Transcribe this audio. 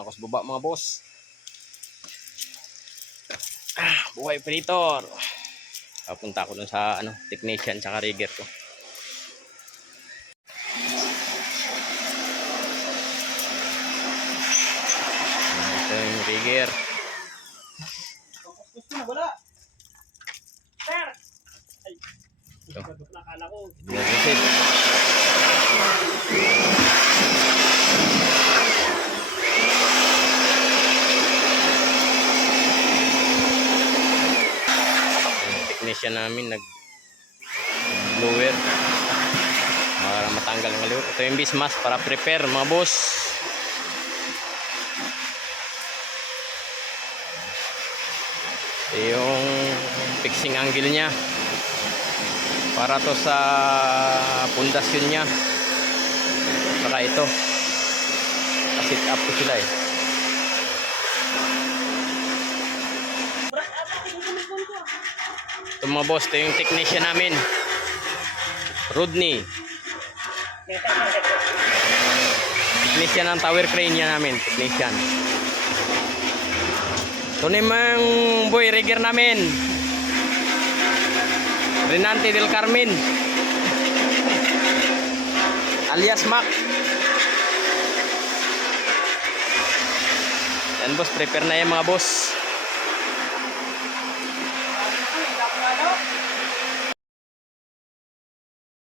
na ako sa baba mga boss. Buhay operator. Papunta ako dun sa technician tsaka rigger ko. Ito yung rigger. Gusto mo, wala. Sir! Ay, Ito. nakala ko. Reset. Technician namin nag blower para matanggal ang aliw. Ito yung bismas para prepare mga boss. Ito yung fixing angle nya para to sa pundasyon nya. Saka ito sit up ko sila Ito mga boss, ito yung technician namin, Rodney. Technician ng tower crane niya namin, technician. Ito naman boy rigger namin, Renante del Carmen alias Mac. Yan boss, prepare na yan mga boss.